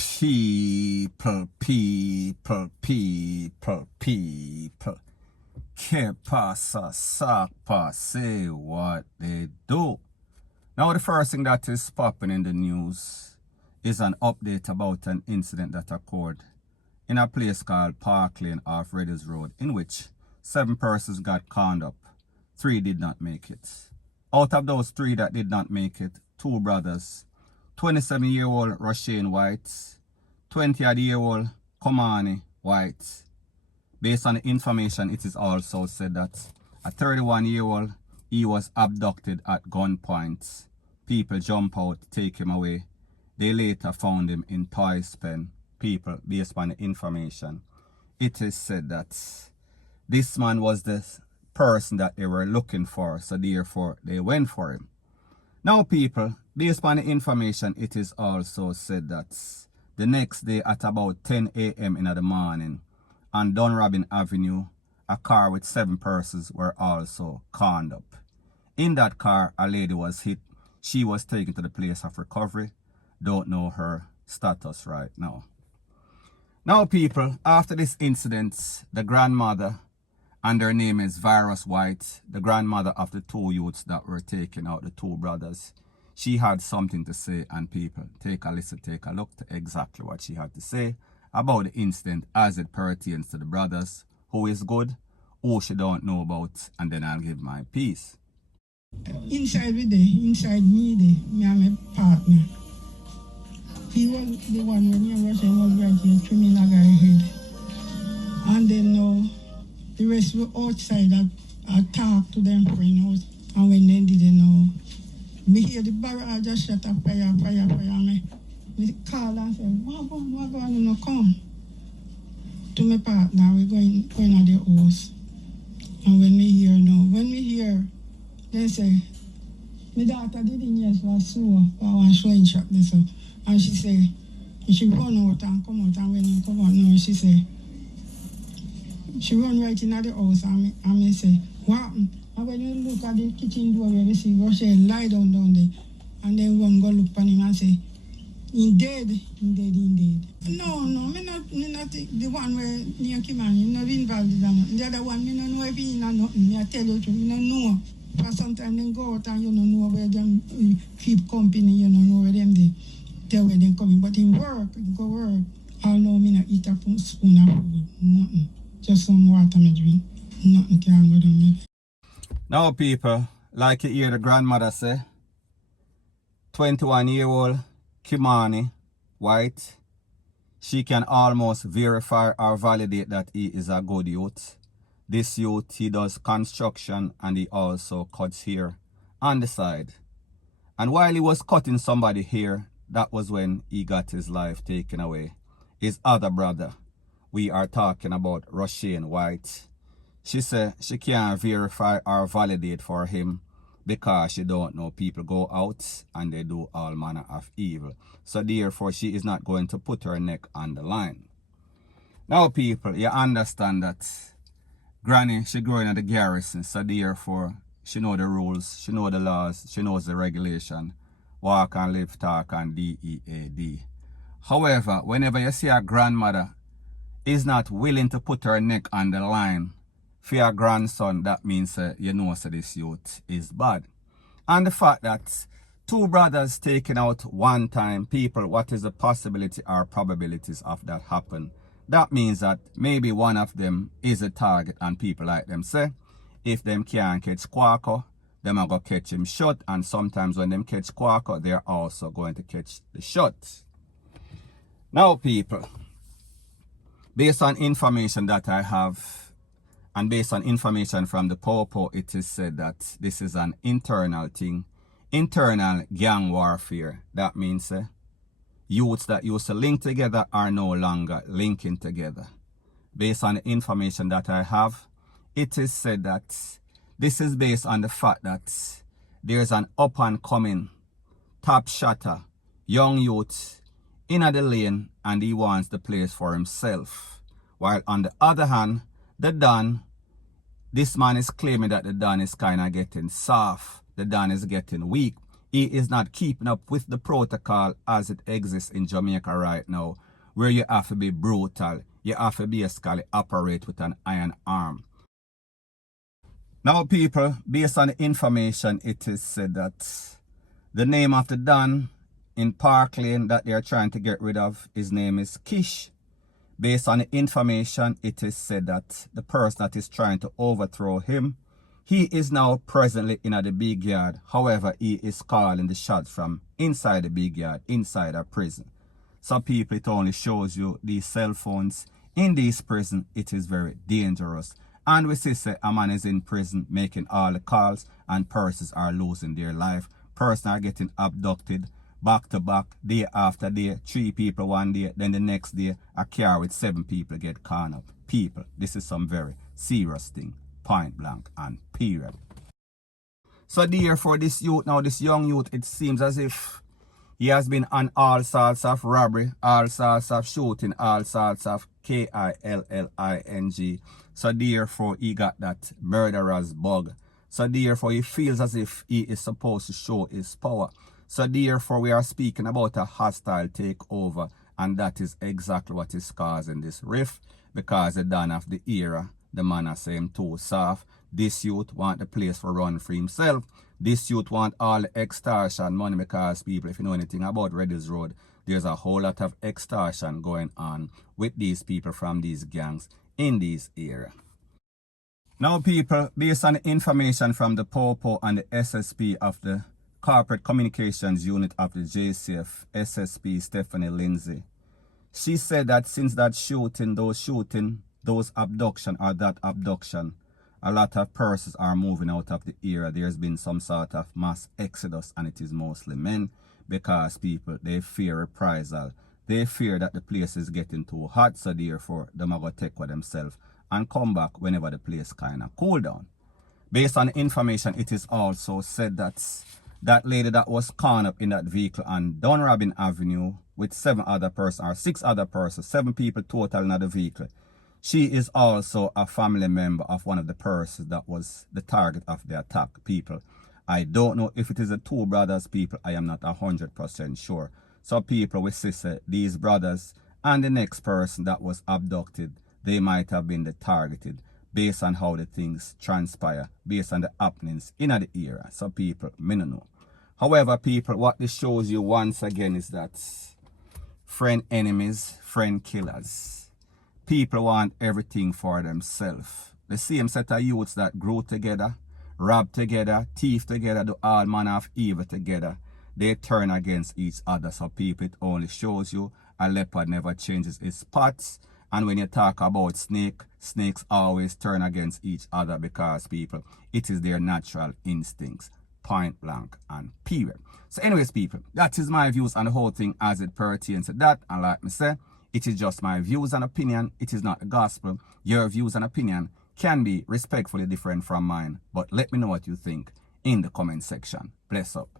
People. Que pasa, sapa, say what they do. Now the first thing that is popping in the news is an update about an incident that occurred in a place called Parkland off Reddy's Road, in which 7 persons got conned up. 3 did not make it. Out of those 3 that did not make it, 2 brothers, 27-year-old Roshane White, 20-year-old Komani White. Based on the information, it is also said that a 31-year-old, he was abducted at gunpoint. People jump out, take him away. They later found him in Toys Pen. People, based on the information, it is said that this man was the person that they were looking for, so therefore they went for him. Now people, based on the information, it is also said that the next day at about 10 a.m. in the morning, on Dunrobin Avenue, a car with 7 persons were also conned up. In that car, a lady was hit. She was taken to the place of recovery. Don't know her status right now. Now people, after this incident, the grandmother, and her name is Virus White, the grandmother of the 2 youths that were taken out, the 2 brothers, she had something to say, and people, take a listen, take a look to exactly what she had to say about the incident as it pertains to the brothers, who is good, who she don't know about, and then I'll give my piece. Inside me and my partner. He was the one when you was right here, criminal guy head. And then the rest were outside. I talked to them for and when they didn't know, me hear the barrage just shut up, fire. Me call and say, what going, you know, come. To my partner, we're going at the house. And when me hear, they say, my daughter didn't hear, she was sore, I was showing shop this up. And she say, she run out and come out, and when he come out now, she say, she run right in the house, and me say, what happened? And when you look at the kitchen door, you see Rochelle lie down there, and then one go look at him and say, he dead. No, me not the one where near Kimani, not involved in that. The other one, me not know if he know nothing. Me I tell you truth, me not know. For sometimes they go out and you don't know where them keep company, you don't know where them they tell where they coming. But in work, go work. All know me not eat a spoon of food, nothing. Just some water me drink. Nothing can go down me. Now people, like you hear the grandmother say, 21-year-old Kimani White, she can almost verify or validate that he is a good youth. This youth, he does construction and he also cuts hair on the side. And while he was cutting somebody hair, that was when he got his life taken away. His other brother, we are talking about Roshane White. She said she can't verify or validate for him because she don't know people go out and they do all manner of evil. So therefore, she is not going to put her neck on the line. Now people, you understand that Granny, she growing at the garrison, so therefore, she know the rules, she know the laws, she knows the regulation. Walk and live, talk and DEAD. However, whenever you see a grandmother is not willing to put her neck on the line for your grandson, that means you know so this youth is bad. And the fact that 2 brothers taken out one time, people, what is the possibility or probabilities of that happen? That means that maybe one of them is a target, and people like them say, if them can't catch Quaco, them are going to catch him shot, and sometimes when them catch Quaco, they're also going to catch the shot. Now people, based on information that I have, and based on information from the Popo, it is said that this is an internal thing, internal gang warfare. That means youths that used to link together are no longer linking together. Based on the information that I have, it is said that this is based on the fact that there's an up and coming top shotter, young youth in the lane, and he wants the place for himself. While on the other hand, the Don, this man is claiming that the Don is kind of getting soft. The Don is getting weak. He is not keeping up with the protocol as it exists in Jamaica right now, where you have to be brutal. You have to basically operate with an iron arm. Now, people, based on the information, it is said that the name of the Don in Parkland that they are trying to get rid of, his name is KISH. Based on the information, it is said that the person that is trying to overthrow him, he is now presently in the big yard. However, he is calling the shots from inside the big yard, inside a prison. So people, it only shows you these cell phones in this prison. It is very dangerous. And we see say a man is in prison making all the calls and persons are losing their life. Persons are getting abducted back to back, day after day. 3 people one day, then the next day a car with 7 people get caught up. People, this is some very serious thing. Point blank and period. So therefore this youth now, this young youth, it seems as if he has been on all sorts of robbery, all sorts of shooting, all sorts of killing. So therefore he got that murderer's bug. So therefore he feels as if he is supposed to show his power. So therefore we are speaking about a hostile takeover, and that is exactly what is causing this rift, because the Don of the era, the man is saying too soft. This youth want the place for run for himself. This youth want all the extortion money, because people, if you know anything about Reddy's Road, there's a whole lot of extortion going on with these people from these gangs in this area. Now people, based on the information from the Popo and the SSP of the Corporate Communications Unit of the JCF, SSP Stephanie Lindsay, she said that since that shooting, those abduction or that abduction, a lot of persons are moving out of the area. There's been some sort of mass exodus, and it is mostly men, because people, they fear reprisal. They fear that the place is getting too hot, so therefore them are going to take for themselves and come back whenever the place kind of cool down. Based on the information, it is also said that that lady that was caught up in that vehicle on Dunrobin Avenue with 7 other persons, or 6 other persons, 7 people total in the vehicle, she is also a family member of one of the persons that was the target of the attack. People, I don't know if it is the 2 brothers, people. I am not 100% sure. So people, we see these brothers and the next person that was abducted, they might have been the targeted based on how the things transpire, based on the happenings in the area. So people, me no know. However, people, what this shows you once again is that friend enemies, friend killers. People want everything for themselves. The same set of youths that grew together, rob together, thief together, do all manner of evil together, they turn against each other. So people, it only shows you a leopard never changes its spots. And when you talk about snakes always turn against each other, because people, it is their natural instincts. Point blank and period. So anyways, people, that is my views on the whole thing as it pertains to that. And like me say, it is just my views and opinion. It is not the gospel. Your views and opinion can be respectfully different from mine. But let me know what you think in the comment section. Bless up.